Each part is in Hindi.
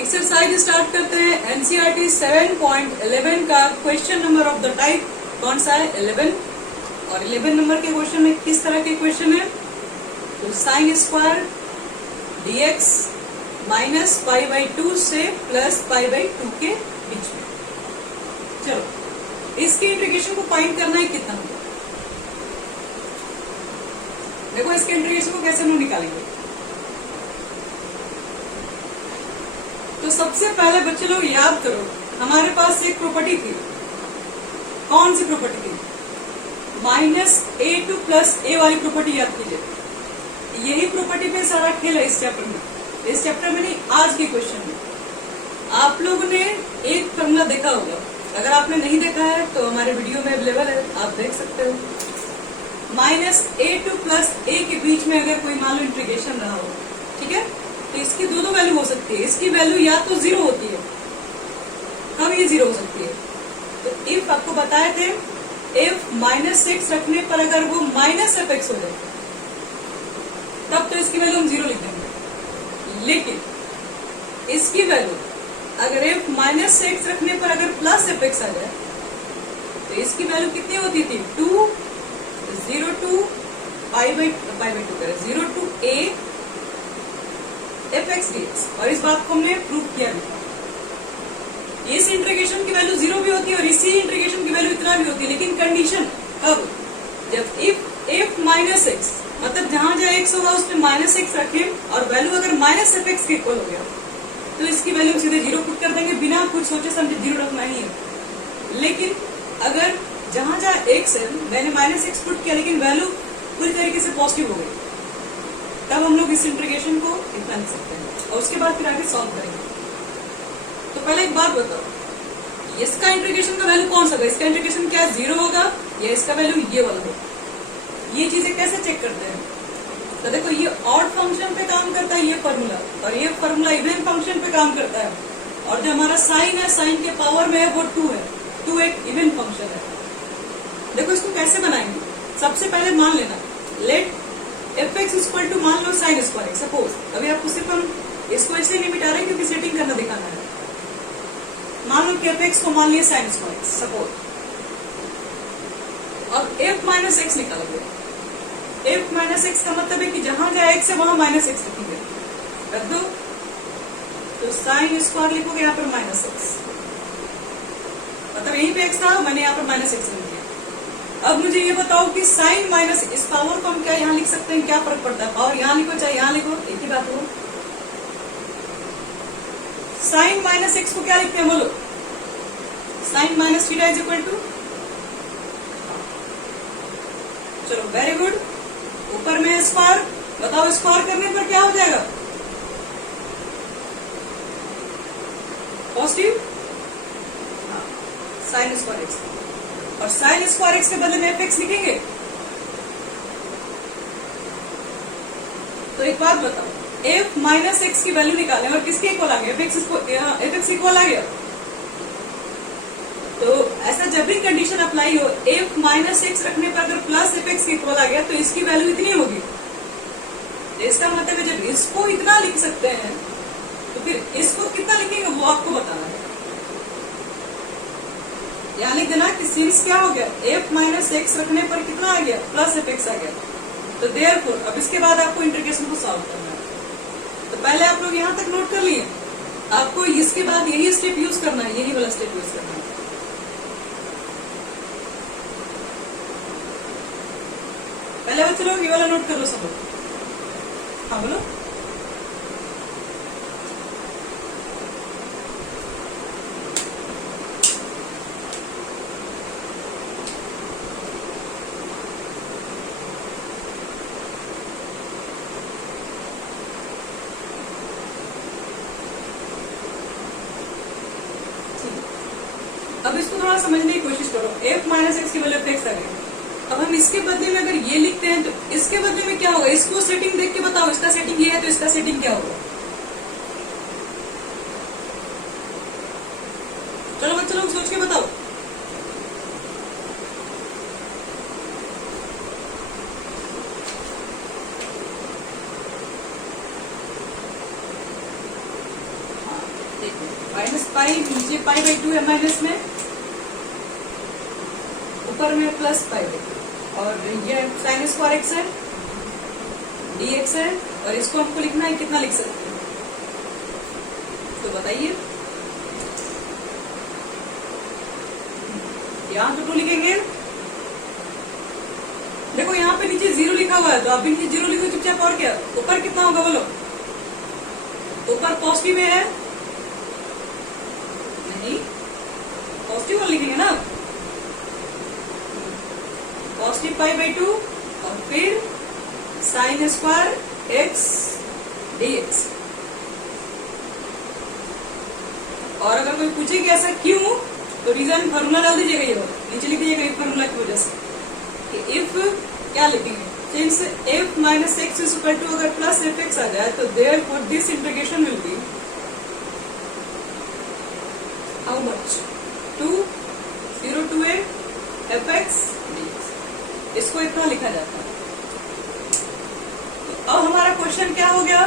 एक्सरसाइज स्टार्ट करते हैं। एनसीईआरटी 7.11 का question number of the type कौन सा है? 11। और 11 नंबर के क्वेश्चन में किस तरह के क्वेश्चन है? तो sine square dx minus pi by 2 से प्लस पाई बाई 2 के बीच में। चलो इसकी इंटीग्रेशन को फाइंड करना है कितना होगा। देखो इसके इंटीग्रेशन को कैसे हम निकालेंगे। तो सबसे पहले बच्चे लोग याद करो, हमारे पास एक प्रॉपर्टी थी। कौन सी प्रॉपर्टी थी? -a2 प्लस a वाली प्रॉपर्टी याद कीजिए। यही प्रॉपर्टी पे सारा खेल है इस चैप्टर में। इस चैप्टर में नहीं, आज के क्वेश्चन में आप लोगों ने एक फॉर्मूला देखा होगा। अगर आपने नहीं देखा है तो हमारे वीडियो में अवेलेबल है, आप देख सकते हो। -a2 प्लस a के बीच में अगर कोई मान लो इंटीग्रेशन रहा हो, ठीक है, तो इसकी दो वैल्यू हो सकती है। इसकी वैल्यू या तो 0 होती है, कब ये 0 हो सकती है? तो इफ आपको बताए थे, इफ -6 रखने पर अगर वो -fx हो जाए तब तो इसकी वैल्यू हम 0 लिख देंगे। लेकिन इसकी वैल्यू अगर if -6 रखने पर अगर +fx आ जाए तो इसकी वैल्यू कितनी होती थी? 2 0 to पाई बाई 2 करें 0 to a fx dx। और इस बात को हमने प्रूव किया भी। इस इंटीग्रेशन की वैल्यू 0 भी होती है और इसी इंटीग्रेशन की वैल्यू इतना भी होती है। लेकिन कंडीशन कब? जब if -x, मतलब जहां जहां x होगा उसमें -6 रखें और वैल्यू अगर -fx के इक्वल हो गया तो इसकी वैल्यू सीधे 0 पुट कर देंगे, बिना कुछ सोचे समझे 0 रखना ही है। लेकिन अगर जहां जहां x है, मैंने -6 पुट किया लेकिन वैल्यू पूरी तरीके से पॉजिटिव हो गई, तब हम लोग इस इंटीग्रेशन को इतना लिख सकते हैं और उसके बाद फिर आगे सॉल्व करेंगे। तो पहले एक बात बताओ, इसका इंटीग्रेशन का वैल्यू कौन सा होगा? इसका इंटीग्रेशन क्या 0 होगा या इसका वैल्यू ये वाला होगा? ये चीजें कैसे चेक करते हैं? तो देखो, ये ऑड फंक्शन पे काम करता है ये फॉर्मूला, और ये फॉर्मूला इवन फंक्शन पे काम करता है। और जो हमारा साइन है, साइन के पावर में है वो 2 है। 2 एक इवन फंक्शन है। देखो इसको कैसे बनाएंगे। सबसे पहले मान लेना, लेट fx इक्वल टू मान लो साइन स्क्वायर। सपोज अभी आपको सिर्फ हम इसको ऐसे नहीं मिटा रहे क्योंकि सेटिंग करना दिखाना है। मान लो कि fx को मान लिया साइन स्क्वायर सपोज, और f -x निकालोगे। f -x का मतलब है कि जहां जहां x है वहां -x लिखेंगे। रख दो, तो साइन स्क्वायर लिखोगे यहाँ पर -x, मतलब यहीं पे x था, मैंने यहाँ पर -x लिख दिया। अब मुझे ये बताओ कि साइन माइनस इस पावर को हम क्या यहाँ लिख सकते हैं? क्या फर्क पड़ता है? पावर यहाँ लिखो चाहे यहाँ लिखो, एक ही बात हो। साइन -x को क्या लिखते हैं बोलो? साइन -θ इज इक्वल टू, चलो वेरी गुड, ऊपर में स्क्वायर। बताओ स्क्वायर करने पर क्या हो जाएगा? पॉजिटिव साइन स्क्वायर x, और साइन स्क्वायर x के बदले में fx लिखेंगे। तो एक बात बताओ, f -x की वैल्यू निकालें और किसके इक्वल आ गया? fx इक्वल आ गया। तो ऐसा जब भी कंडीशन अप्लाई हो, f -x रखने पर अगर +fx के इक्वल आ गया तो इसकी वैल्यू इतनी होगी। तो इसका मतलब है जब इसको इतना लिख सकते हैं तो फिर इसको कितना लिखेंगे वो आपको बताना है। यहाँ लिख देना कि सिंस क्या हो गया, f -x रखने पर कितना आ गया? +fx आ गया। तो देयरफॉर अब इसके बाद आपको इंटीग्रेशन को सॉल्व करना है। तो पहले आप लोग यहाँ तक नोट कर लिए, आपको इसके बाद यही स्टेप यूज करना है, यही वाला स्टेप यूज करना है। पहले बच्चे लोग ये वाला नोट कर लो सब लोग। हाँ बोलो। अब इसको थोड़ा समझने की कोशिश करो। f -x की वैल्यू fx आ गई। अब हम इसके बदले में अगर ये लिखते हैं तो इसके बदले में क्या होगा? इसको सेटिंग देख के बताओ, इसका सेटिंग ये है तो इसका सेटिंग क्या होगा? चलो बच्चे लोग सोच के बताओ। माइनस पाई, नीचे पाई बाई 2 है माइनस में, ऊपर में प्लस पाई बाई 2, और ये साइन स्क्वायर एक्स है, dx है, और इसको हमको लिखना है, कितना लिख सकते हैं तो बताइए। यहाँ तो 2 लिखेंगे, देखो यहाँ पे नीचे 0 लिखा हुआ है तो आप भी नीचे 0 लिखो चुपचाप, और क्या ऊपर कितना होगा बोलो, ऊपर पॉजिटिव है नहीं, पॉजिटिव वाला लिखेंगे ना, पॉजिटिव पाई बाई 2 और फिर साइन स्क्वायर एक्स dx। और अगर कोई पूछे कि ऐसा क्यों तो रीजन फार्मूला डाल दीजिएगा, ये नीचे लिख दीजिएगा इफ फार्मूला की वजह से, कि इफ क्या लिखेंगे, since f minus x is equal to अगर प्लस एफ एक्स आ जाए तो therefore this integration will be how much 2 0 to a fx dx, इसको इतना लिखा जाता है। तो अब हमारा क्वेश्चन क्या हो गया,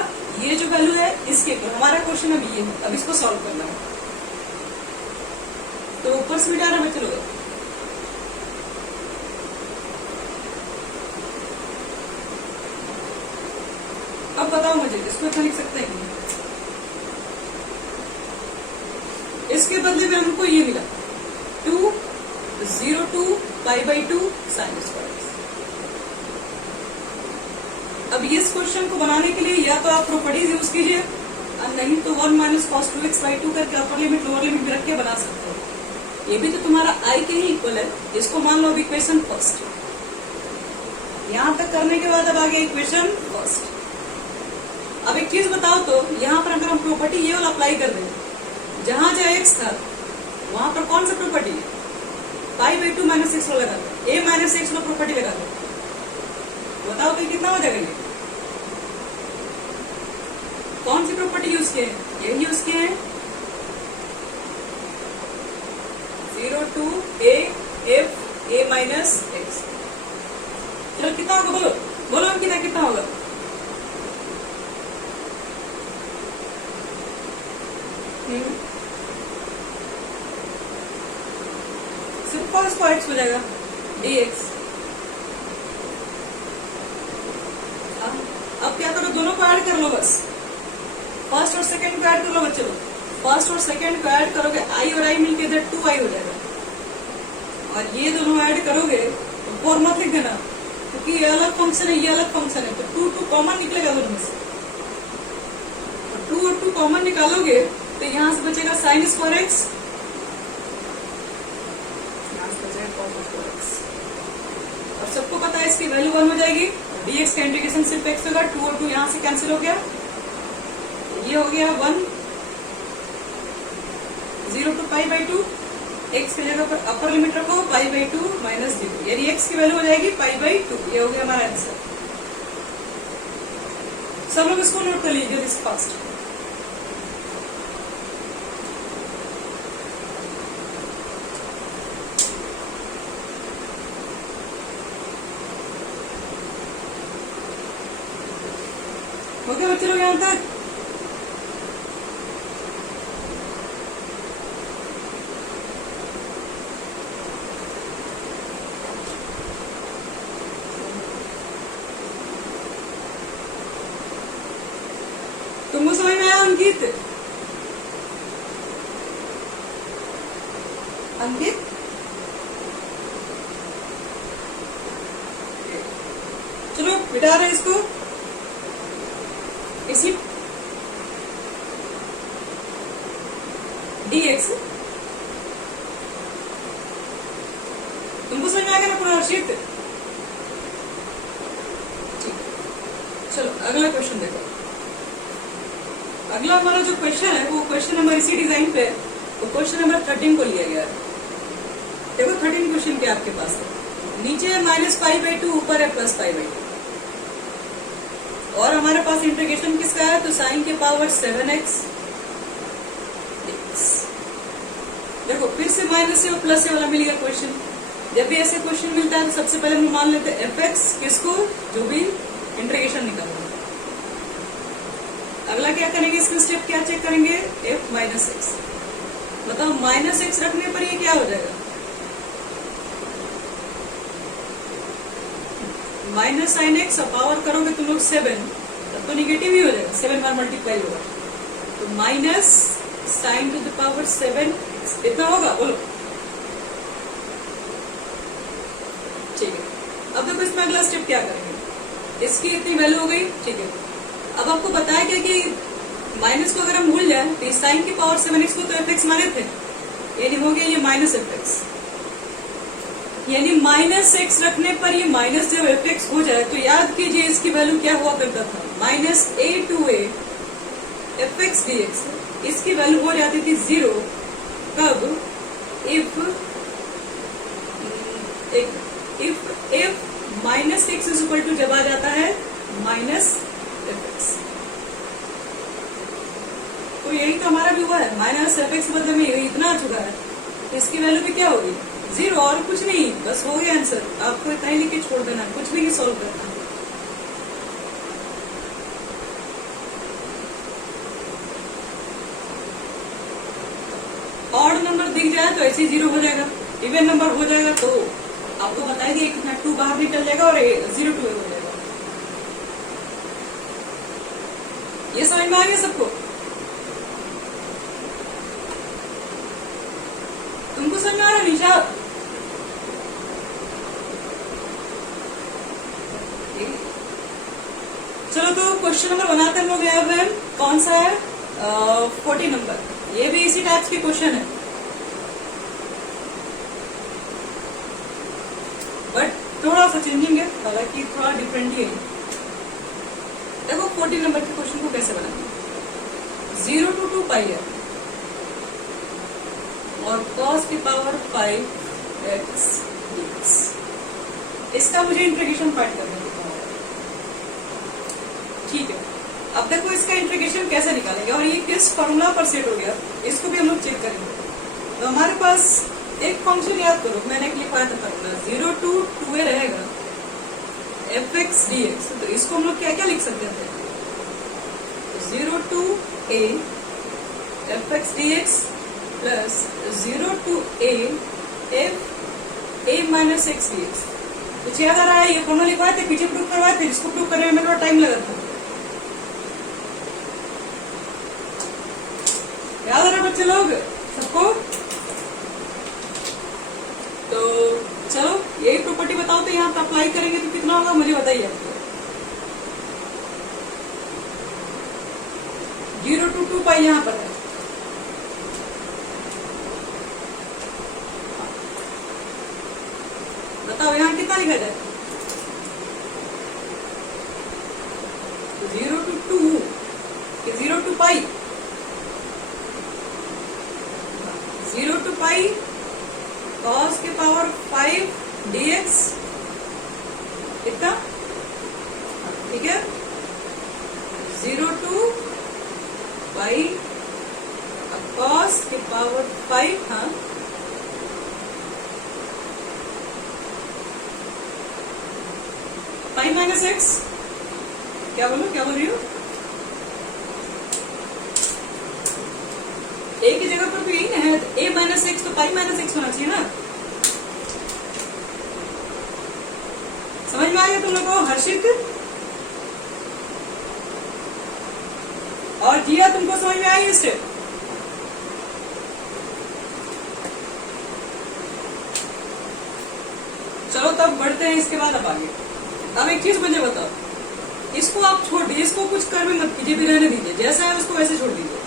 ये जो वैल्यू है इसके, तो हमारा क्वेश्चन अब ये है, अब इसको सॉल्व करना है। तो ऊपर से मिटाना है, चलो अब बताओ मुझे इसको इतना लिख सकते हैं, इसके बदले में हमको ये मिला 2 0 to pi by 2 sine square. अब इस क्वेश्चन को बनाने के लिए या तो आप प्रॉपर्टीज यूज कीजिए, और नहीं तो 1 माइनस कॉस 2x बाई 2 करके अपर लिमिट लोअर लिमिट भी रख के बना सकते हो। ये भी तो तुम्हारा आई के ही इक्वल है, इसको मान लो अब इक्वेशन फर्स्ट। यहां तक करने के बाद अब आगे इक्वेशन फर्स्ट। अब एक चीज बताओ तो, यहाँ पर अगर हम प्रॉपर्टी ये वाला अप्लाई कर दें, जहां जहाँ x था वहां पर कौन सा प्रॉपर्टी है, पाई बाई 2 माइनस एक्स लगा दो, a माइनस एक्स प्रॉपर्टी लगा दो, बताओ तो कितना हो जाएगा, ये कौन सी प्रॉपर्टी यूज किए हैं, यही यूज किए हैं 0 to a f a minus x. चलो कितना होगा बोलो, बोलो हम कितना होगा, सिर्फ कॉस को एक्स हो जाएगा dx। अब क्या करो, दोनों को ऐड कर लो, बस फर्स्ट और सेकंड को ऐड कर लो बच्चे लोग, फर्स्ट और सेकंड को ऐड करोगे i और i मिलके इधर 2i हो जाएगा, और ये दोनों ऐड करोगे तो 4 मत लिख देना, क्योंकि ये अलग फंक्शन है ये अलग फंक्शन है, तो 2 कॉमन निकलेगा दोनों में से, 2 और 2 कॉमन निकालोगे तो यहाँ से बचेगा साइन स्क्वायर एक्स, यहाँ से बचेगा कॉस स्क्वायर एक्स, और सबको पता है इसकी वैल्यू 1 हो जाएगी, dx का इंटीग्रेशन सिर्फ x होगा, 2 और 2 यहाँ से कैंसिल हो गया, ये हो गया 1 0 to पाई बाई 2, x की जगह पर अपर लिमिट रखो पाई बाई 2 माइनस 0, यानी x की वैल्यू हो जाएगी पाई बाई 2, ये हो गया हमारा आंसर। सब लोग इसको नोट कर लीजिए दिस फास्ट। हो गया बच्चे लोग यहाँ तक, तुमको समझ में आया अंकित? अंकित चलो मिटा रहे इसको, इसी dx तुमको समझ में आ गया ना पूरा हर्षित? ठीक, चलो अगला क्वेश्चन देखो। अगला हमारा जो क्वेश्चन है वो क्वेश्चन नंबर इसी डिजाइन पे है, तो क्वेश्चन नंबर 13 को लिया गया है। देखो 13 क्वेश्चन क्या आपके पास है, नीचे है माइनस पाई बाई 2, ऊपर है प्लस पाई बाई 2, और हमारे पास इंटीग्रेशन किसका है, तो साइन के पावर 7x dx। देखो फिर से माइनस से और प्लस से वाला मिल गया क्वेश्चन। जब भी ऐसे क्वेश्चन मिलता है तो सबसे पहले हम मान लेते हैं fx किसको, जो भी इंटीग्रेशन निकालो। अगला क्या करेंगे, इसका स्टेप क्या चेक करेंगे, f माइनस एक्स। बताओ माइनस एक्स रखने पर ये क्या हो जाएगा? माइनस साइन एक्स पावर करोगे तुम लोग 7, तब तो निगेटिव ही हो जाएगा, 7 बार मल्टीप्लाई होगा, तो minus sign to the power 7 इतना होगा, बोलो। ठीक है, अब देखो इसमें अगला स्टेप क्या करेंगे, इसकी इतनी वैल्यू हो गई, ठीक है। अब आपको बताया क्या कि माइनस को अगर हम भूल जाए तो इस साइन की पावर 7x को तो एफ एक्स माने थे, यानी हो गया ये माइनस एफ एक्स, यानी माइनस एक्स रखने पर ये माइनस जब एफ एक्स हो जाए तो याद कीजिए इसकी वैल्यू क्या हुआ करता था, minus a to a f x d x, इसकी वैल्यू हो जाती थी 0 कब, if minus x is equal to जब आ जाता है माइनस एफ एक्स। तो यही तो हमारा भी हुआ है, माइनस एफ एक्स बदले में इतना आ चुका है, तो इसकी वैल्यू भी क्या होगी 0, और कुछ नहीं, बस हो गया आंसर। आपको इतना ही लिख के छोड़ देना, कुछ भी नहीं सॉल्व करना। ऑड नंबर दिख जाए तो ऐसे ही 0 हो जाएगा, इवन नंबर हो जाएगा तो आपको बताया कि कितना 2 बाहर निकल जाएगा और 0 2 हो जाएगा। ये समझ में आ गया सबको? तुमको समझ में आ रहा निशा? चलो तो क्वेश्चन नंबर बनाते हैं लोग, यहाँ पे कौन सा है 40 नंबर, ये भी इसी टाइप के क्वेश्चन है, बट थोड़ा सा चेंजिंग है, हालांकि थोड़ा डिफरेंट ही है। देखो 40 नंबर के क्वेश्चन को कैसे बनाएंगे, 0 to 2 पाई है और cos की पावर 5x dx, इसका मुझे इंटीग्रेशन फाइंड करना है। ठीक है, अब देखो इसका इंटीग्रेशन कैसे निकालेंगे और ये किस फॉर्मूला पर सेट हो गया, इसको भी हम लोग चेक करेंगे। तो हमारे पास एक फंक्शन याद करो, मैंने एक लिखवाया था फॉर्मूला, 0 to 2a रहेगा एफ एक्स डी एक्स, तो इसको हम लोग क्या क्या लिख सकते थे, 0 to a F x d x plus 0 to a F A minus x d x. कुछ याद आ रहा है? ये फॉर्मूला लिखवाए थे, पीछे प्रूफ करवाए थे, इसको प्रूफ करने में थोड़ा टाइम लगा था, याद आ रहा बच्चे लोग सबको? तो चलो यही प्रॉपर्टी बताओ तो यहाँ पर अप्लाई करेंगे तो कितना होगा मुझे बताइए आपको। 0 to 2 पाई यहाँ पर है, बताओ यहाँ कितना लिखा जाए, 0 to 2 कि 0 to pi, 0 to pi cos के पावर 5 dx कितना, ठीक है, 0 to पाई cos के पावर 5, हाँ, पाई माइनस एक्स, क्या बोल रही हो? ए की जगह पर तो यही ना है, ए माइनस एक्स तो पाई माइनस एक्स होना चाहिए ना। समझ में आ गया तुम लोग को हर्षित? और जिया तुमको समझ में आई स्टेप? चलो तब बढ़ते हैं इसके बाद अब आगे। अब एक चीज मुझे बताओ, इसको आप छोड़ दीजिए, इसको कुछ कर भी मत कीजिए, भी रहने दीजिए, जैसा है उसको वैसे छोड़ दीजिए।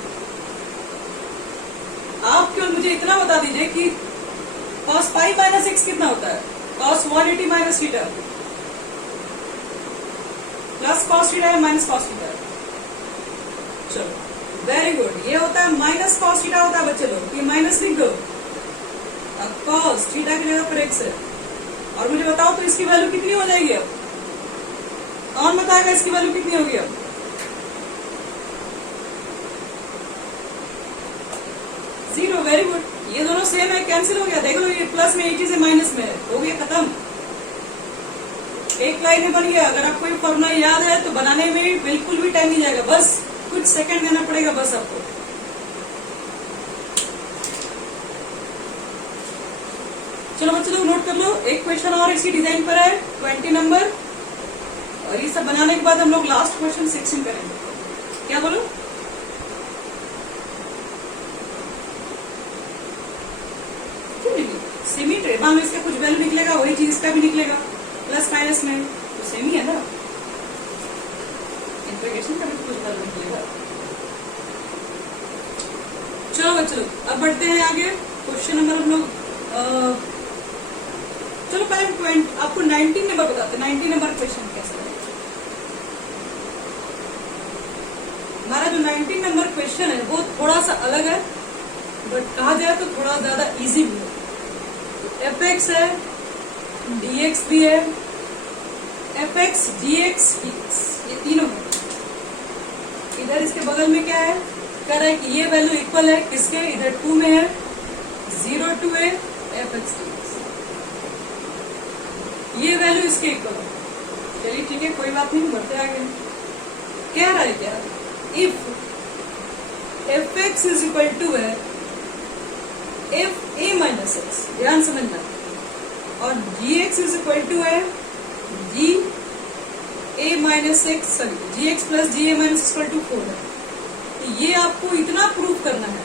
आप केवल मुझे इतना बता दीजिए कि cos पाई माइनस एक्स कितना होता है, cos 180 minus theta plus cos theta है माइनस cos थीटा है। चलो वेरी गुड, ये होता है माइनस cos थीटा होता है बच्चे लोग, ये माइनस लिख दो, अब cos थीटा की जगह पर एक्स है, और मुझे बताओ तो इसकी वैल्यू कितनी हो जाएगी अब, कौन बताएगा इसकी वैल्यू कितनी होगी अब? 0, वेरी गुड, ये दोनों सेम है, कैंसिल हो गया, देख लो ये प्लस में एक चीज है माइनस में, हो गया खत्म, एक लाइन में बन गया। अगर आपको ये फॉर्मूला याद है तो बनाने में बिल्कुल भी टाइम नहीं जाएगा, बस कुछ सेकंड देना पड़ेगा बस आपको। चलो बच्चे लोग नोट कर लो, एक क्वेश्चन और इसी डिजाइन पर है 20 नंबर, और ये सब बनाने के बाद हम लोग लास्ट क्वेश्चन 16 करेंगे। क्या बोलो? सेमी ट्रेबा में इसका कुछ वैल्यू निकलेगा, वही चीज इसका भी निकलेगा, प्लस माइनस में तो सेम ही है ना, इंटीग्रेशन का भी कुछ वैल्यू निकलेगा। चलो बच्चों अब बढ़ते हैं आगे, क्वेश्चन नंबर हम लोग चलो पहले आपको 19 नंबर बताते हैं। 19 नंबर क्वेश्चन कैसा है हमारा? जो 19 नंबर क्वेश्चन है वो थोड़ा सा अलग है, बट कहा जाए तो थोड़ा ज्यादा इजी भी है। एफ एक्स है, dx भी है, एफ एक्स dx dx ये तीनों है। इधर इसके बगल में क्या है, कह रहा है कि ये वैल्यू इक्वल है किसके, इधर 2 में है 0 to a F x dx, ये वैल्यू इसके इक्वल है। चलिए ठीक है, कोई बात नहीं, बढ़ते आगे। कह रहा है क्या, if F X is equal to है एफ ए माइनस एक्स, ध्यान समझना, और G X is equal to है G A minus X, sorry G X plus G A minus equal to 4 है। तो ये आपको इतना प्रूफ करना है,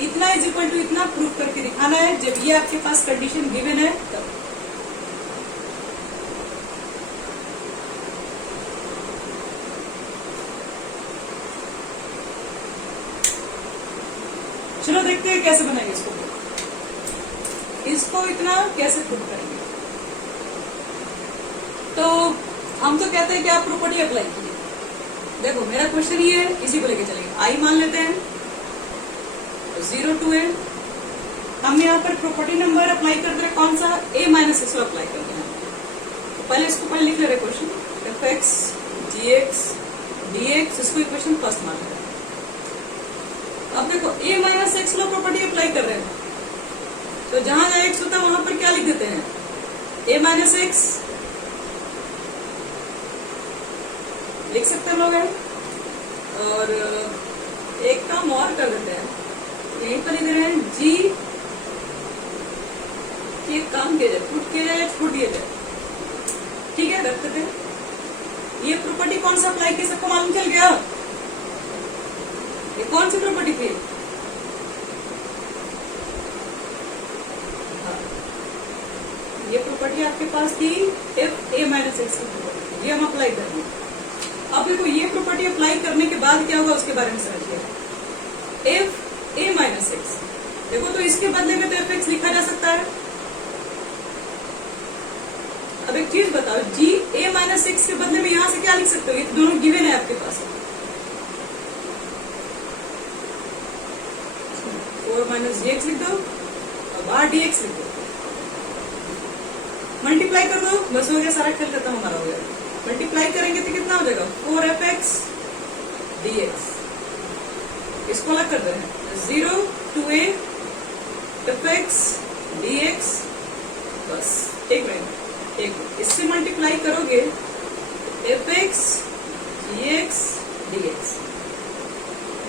इतना इज इक्वल टू इतना प्रूफ करके दिखाना है जब ये आपके पास कंडीशन गिवन है तब। चलो देखते हैं कैसे बनाएंगे इसको इतना कैसे प्रूव करेंगे। तो हम तो कहते हैं कि आप प्रॉपर्टी अप्लाई कीजिए। देखो मेरा क्वेश्चन ये है, इसी को लेके चलेंगे। आई मान लेते हैं 0 to a, हम यहाँ पर प्रॉपर्टी नंबर अप्लाई करते हैं, कौन सा, a माइनस एक्स अप्लाई करते हैं। तो पहले इसको पहले लिख ले रहे क्वेश्चन, एफ एक्स जी एक्स डी एक्स, इसको इक्वेशन फर्स्ट मान लेते हैं। अब देखो a minus x low property apply कर रहे हैं, तो जहां जहां एक्स होता है वहां पर क्या लिख देते हैं, a माइनस एक्स लिख सकते हैं लोग हैं। और एक काम और कर देते हैं, यहीं पर लिख रहे हैं जी, एक काम किया जाए, पुट किया जाए, छोड़ दिया जाए, ठीक है, रख देते हैं। ये प्रॉपर्टी कौन सा अप्लाई किया सबको मालूम चल गया, ये कौन सी प्रॉपर्टी थी, ये प्रॉपर्टी आपके पास थी एफ ए माइनस एक्स की प्रॉपर्टी, ये हम अप्लाई कर देंगे। अब देखो ये प्रॉपर्टी अप्लाई करने के बाद क्या होगा उसके बारे में समझिए। एफ ए माइनस एक्स, देखो तो इसके बदले में तो एफ एक्स लिखा जा सकता है। अब एक चीज बताओ, जी ए माइनस एक्स के बदले में यहां से क्या लिख सकते हो, ये दोनों गिवन है आपके पास, 4 माइनस डी एक्स लिख दो, और बाहर डी एक्स लिख दो, मल्टीप्लाई कर दो, बस हो गया, सारा खेल खत्म हमारा हो गया। मल्टीप्लाई करेंगे तो कितना हो जाएगा, 4 एफ एक्स डी एक्स, इसको अलग कर दे रहे हैं, 0 to a F x d x, बस एक मिनट, एक इससे मल्टीप्लाई करोगे F x d x d x.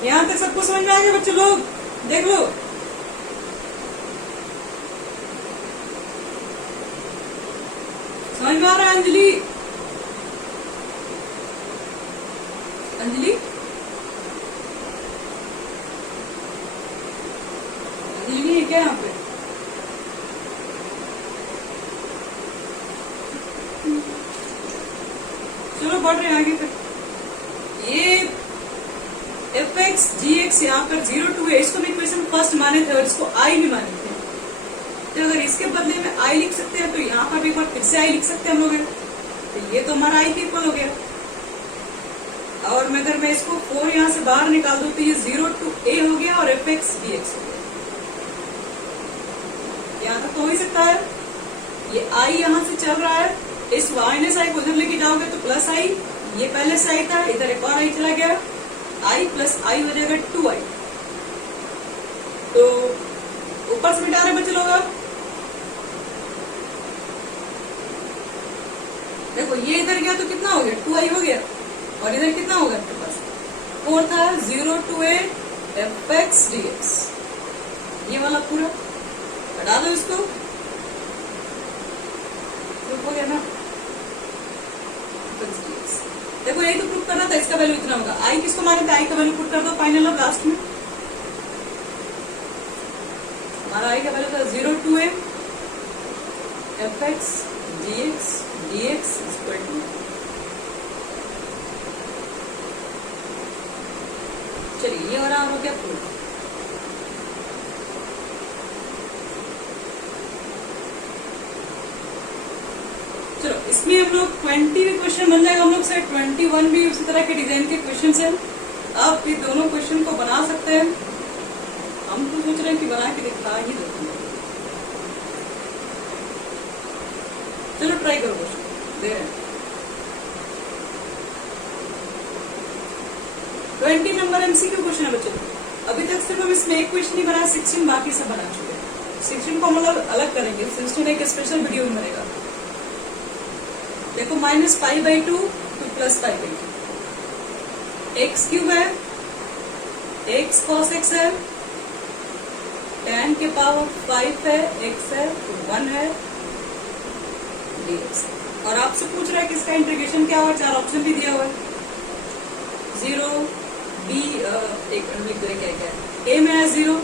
यहां तक सबको समझ में आ गया बच्चे लोग, देख लो। समझ में आ रहा है अंजलि, अंजलि अंजलि नहीं है क्या यहाँ पे? चलो बढ़ रहे हैं आगे पे। ये एफ एक्स जी एक्स यहाँ पर 0 to a, इसको भी इक्वेशन फर्स्ट माने थे और इसको आई भी माने थे, तो अगर इसके बदले में आई लिख सकते हैं तो यहाँ पर भी एक बार फिर से आई लिख सकते हैं हम लोग, तो ये तो हमारा आई के इक्वल हो गया। और मैं अगर मैं इसको 4 यहाँ से बाहर निकाल दूं तो ये 0 to a हो गया और एफ एक्स डी एक्स हो गया। यहाँ तक तो हो ही सकता है, ये आई यहाँ से चल रहा है, इस माइनस आई को उधर लेके जाओगे तो प्लस आई, ये पहले से आई था, इधर एक और आई चला गया, आई प्लस आई हो जाएगा 2i। तो ऊपर से मिटा रहे बच्चे लोग, अब देखो ये इधर गया तो कितना हो गया, 2i हो गया, और इधर कितना होगा आपके पास, 4 था, 0 to a F x d x, ये वाला पूरा। हटा दो इसको, प्रूफ हो गया ना। देखो यही तो प्रूफ करना था, इसका वैल्यू इतना होगा। आई किसको माने थे, आई का वैल्यू पुट कर दो फाइनल और लास्ट में। हमारा आई का वैल्यू था 0 to m fx dx dx equal to, चलिए ये हो रहा हो गया प्रूफ। चलो इसमें हम लोग 20 भी क्वेश्चन बन जाएगा हम लोग से, 21 भी उसी तरह के डिजाइन के क्वेश्चन है। आप ये दोनों क्वेश्चन को बना सकते हैं। हम तो सोच रहे हैं कि बना के दिखा ही दो। चलो ट्राई करो क्वेश्चन दे रहे हैं। 20 नंबर एमसीक्यू क्वेश्चन है बच्चों। अभी तक सिर्फ हम इसमें एक क्वेश्चन ही बनाया, 16 बाकी सब बना चुके हैं। 16 को हम लोग अलग करेंगे, 16 एक स्पेशल वीडियो में बनेगा। देखो -π/2 to +π/2, x क्यूब है, x cos x है, tan के पावर 5 है, x है तो 1 है dx। और आपसे पूछ रहा है कि इसका इंटीग्रेशन क्या हुआ, 4 ऑप्शन भी दिया हुआ है। 0 b एक लिख दे क्या है, a में है 0,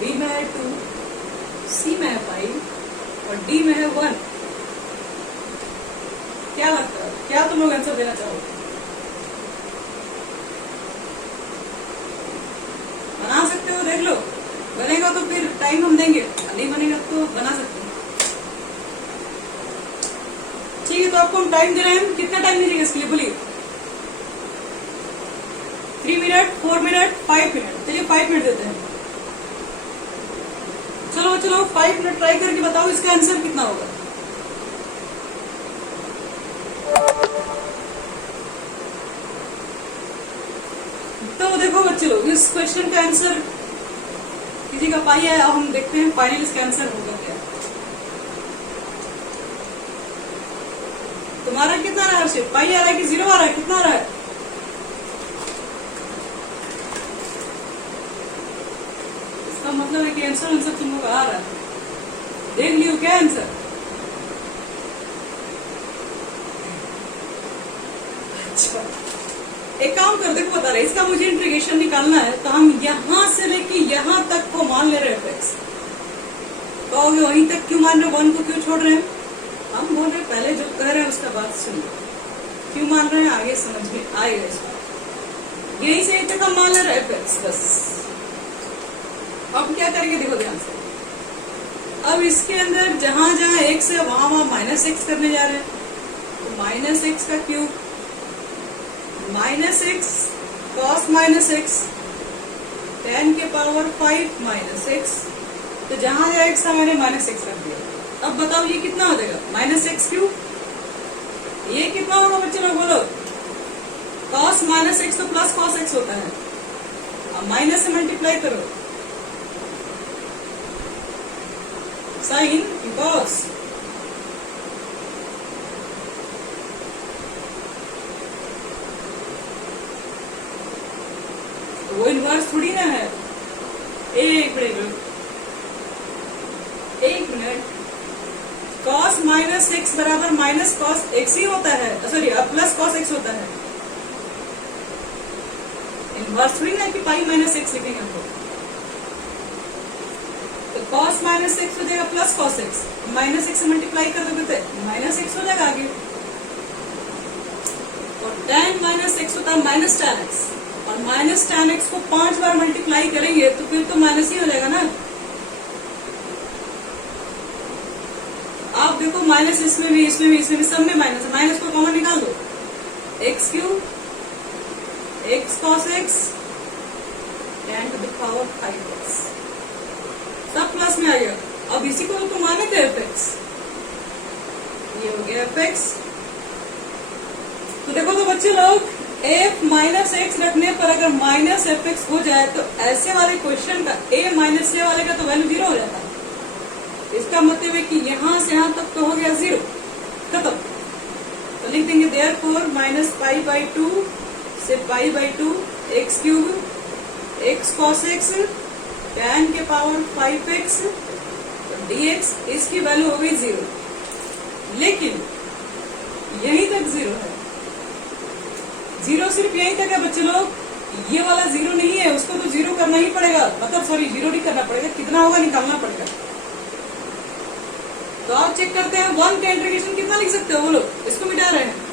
b में है 2, c में है 5 और d में है 1। क्या लगता है, क्या तुम लोग आंसर देना चाहोगे? बना सकते हो, देख लो। बनेगा तो फिर टाइम हम देंगे, नहीं बनेगा तो बना सकते हो। ठीक है, तो आपको हम टाइम दे रहे हैं। कितना टाइम दीजिएगा इसके लिए बोलिए? 3 मिनट, 4 मिनट, 5 मिनट। चलिए 5 मिनट देते हैं। चलो 5 मिनट ट्राई करके बताओ इसका आंसर कितना होगा। तो देखो बच्चे लोग, इस क्वेश्चन का आंसर किसी का पाई है। अब हम देखते हैं फाइनल इसका आंसर होगा क्या। तुम्हारा कितना आ रहा है? पाई आ रहा है कि 0 आ रहा है? कितना आ रहा है? इसका मतलब है कि आंसर तुम लोग आ रहा है। देख लियो क्या आंसर। अच्छा, एक काम कर, देखो बता रहे, इसका मुझे इंटीग्रेशन निकालना है। तो हम यहां से लेके यहां तक को मान ले रहे हैं x। कहोगे वहीं तक क्यों मान रहे, 1 को क्यों छोड़ रहे हैं? हम बोल रहे पहले जो कह रहे हैं उसका बात सुनिए, क्यों मान रहे हैं आगे समझ में आएगा। इस बात यहीं से तक हम मान ले रहे हैं x बस। अब क्या करेंगे देखो ध्यान से। अब इसके अंदर जहां जहां x है वहां वहां -x करने जा रहे हैं। तो -x का cube, -x cos -x, tan के पावर 5 -x। तो जहां x था मैंने -x कर दिया। अब बताओ ये कितना हो जाएगा? -x cube. ये कितना होगा बच्चे लोग बोलो? cos -x तो प्लस cos x होता है। अब माइनस से मल्टीप्लाई करो, साइन cos। वो इनवर्स थोड़ी ना है। एक मिनट, cos -x बराबर माइनस cos x ही होता है, सॉरी प्लस cos x होता है। इनवर्स थोड़ी ना कि पाई -x लिखेंगे हम लोग। तो cos -x हो जाएगा प्लस cos x, -x से मल्टीप्लाई कर दोगे तो -x हो जाएगा आगे। और tan -x होता है -tan x, और -tan x को 5 बार मल्टीप्लाई करेंगे तो फिर तो माइनस ही हो जाएगा ना। आप देखो माइनस इसमें भी सब में माइनस को कॉमन निकाल दो। x cube, x cos x, tan to the power 5x, सब प्लस में आ गया। अब इसी को तो माने थे fx, ये हो गया fx। तो देखो तो बच्चे लोग, f -x रखने पर अगर -fx हो जाए तो ऐसे वाले क्वेश्चन का a -a वाले का तो वैल्यू 0 हो जाता है। इसका मतलब है कि यहां से यहां तक तो हो गया 0, खत्म। तो लिख देंगे देयरफॉर -π/2 से π/2 x cube, x cos x, tan के पावर 5x dx इसकी वैल्यू हो गई 0, लेकिन यहीं तक 0 है। 0 सिर्फ यहीं तक है बच्चे लोग, ये वाला 0 नहीं है, उसको तो 0 करना ही पड़ेगा, मतलब सॉरी 0 नहीं करना पड़ेगा, कितना होगा निकालना पड़ेगा। तो आप चेक करते हैं 1 का इंटीग्रेशन कितना लिख सकते हो, बोलो, इसको मिटा रहे हैं।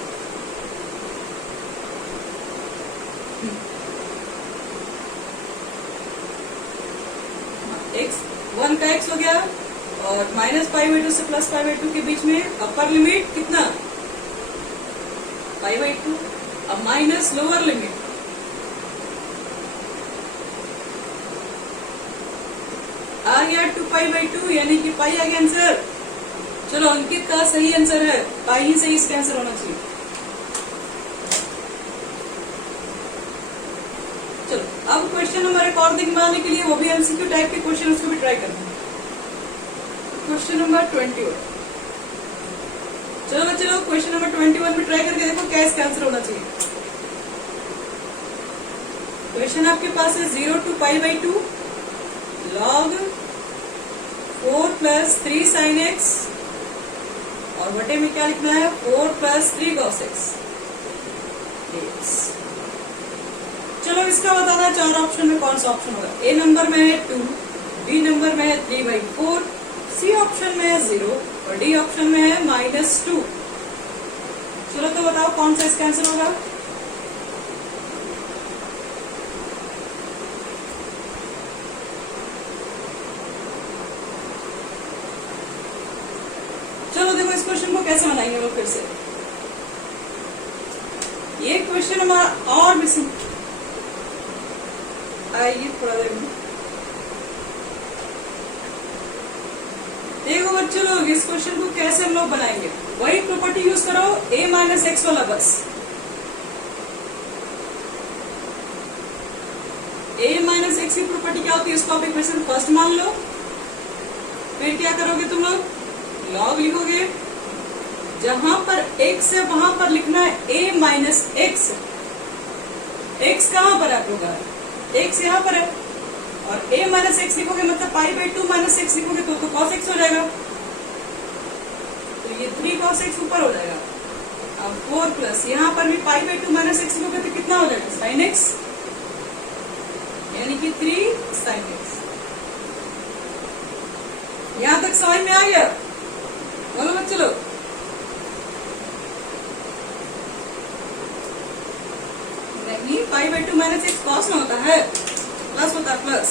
x 1 का x हो गया, और -π/2 से +π/2 के बीच में अपर लिमिट कितना, π/2, अब माइनस लोअर लिमिट आ गया 2π/2, यानी कि पाई आ गया आंसर। चलो अंकित का सही आंसर है, पाई ही सही इसका आंसर होना चाहिए। चलो अब क्वेश्चन नंबर एक और बनाने के लिए, वो भी एमसीक्यू टाइप के क्वेश्चन, उसको भी ट्राई करना है। Question number 21। चलो बच्चे लोग क्वेश्चन नंबर 21 में ट्राई करके देखो क्या इसका आंसर होना चाहिए। क्वेश्चन आपके पास है 0 to π/2 log 4 + 3 sin x, और बटे में क्या लिखना है, 4 + 3 cos x dx। चलो इसका बताना है 4 ऑप्शन में कौन सा ऑप्शन होगा। ए नंबर में है 2, बी नंबर में है 3/4, सी ऑप्शन में है 0, और डी ऑप्शन में है -2। चलो तो बताओ कौन सा इसका आंसर होगा। चलो देखो इस क्वेश्चन को कैसे बनाएंगे वो फिर से। ये क्वेश्चन हमारा और भी आइए थोड़ा देर में देखो बच्चे लोग, इस क्वेश्चन को कैसे हम लोग बनाएंगे, वही प्रॉपर्टी यूज करो, a - x वाला बस। a - x की प्रॉपर्टी क्या होती है, इसको आप इक्वेशन फर्स्ट मान लो, फिर क्या करोगे तुम लोग, लॉग लिखोगे, जहां पर x है वहां पर लिखना है a - x। x कहां पर है आप लोग, x यहाँ पर है, और a - x लिखोगे मतलब π/2 - x लिखोगे तो cos x हो जाएगा, तो ये 3 cos x ऊपर हो जाएगा। अब 4 प्लस यहाँ पर भी π/2 - x लिखोगे तो कितना हो जाएगा, sin x, यानी कि 3 sin x। यहां तक समझ में आ गया, बोलो बच्चे लोग। नहीं, π/2 - x cos में होता है, प्लस होता है प्लस।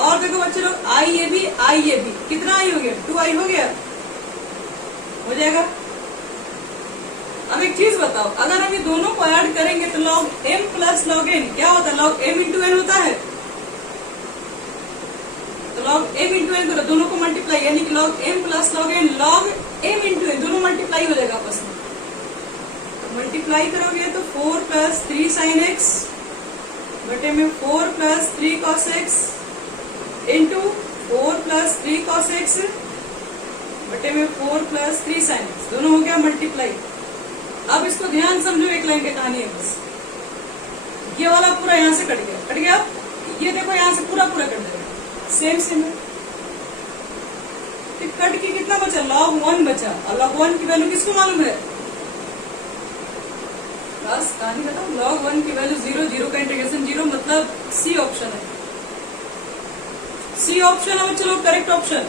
और देखो बच्चे लोग, i a b कितना i हो गया, 2i हो गया, हो जाएगा। अब एक चीज बताओ, अगर हम ये दोनों को ऐड करेंगे तो log m + log n क्या होता है, log m × n होता है, तो log m × n करो, दोनों को मल्टीप्लाई, यानी कि log m + log n, log m × n दोनों मल्टीप्लाई हो जाएगा आपस में। मल्टीप्लाई करोगे तो 4 + 3 sin x बटे में 4 + 3 cos x into 4 + 3 cos x बटे में 4 + 3 sin x, दोनों हो गया मल्टीप्लाई। अब इसको ध्यान समझो, एक लाइन की कहानी है बस। ये वाला पूरा यहाँ से कट गया, ये देखो यहाँ से पूरा कट जाएगा, सेम है। तो कट के कितना बचा, log 1 बचा, और log 1 की वैल्यू किसको मालूम है, बस कहानी खत्म। log 1 की वैल्यू 0, 0 का इंटीग्रेशन 0, मतलब सी ऑप्शन है, सी ऑप्शन है चलो करेक्ट ऑप्शन।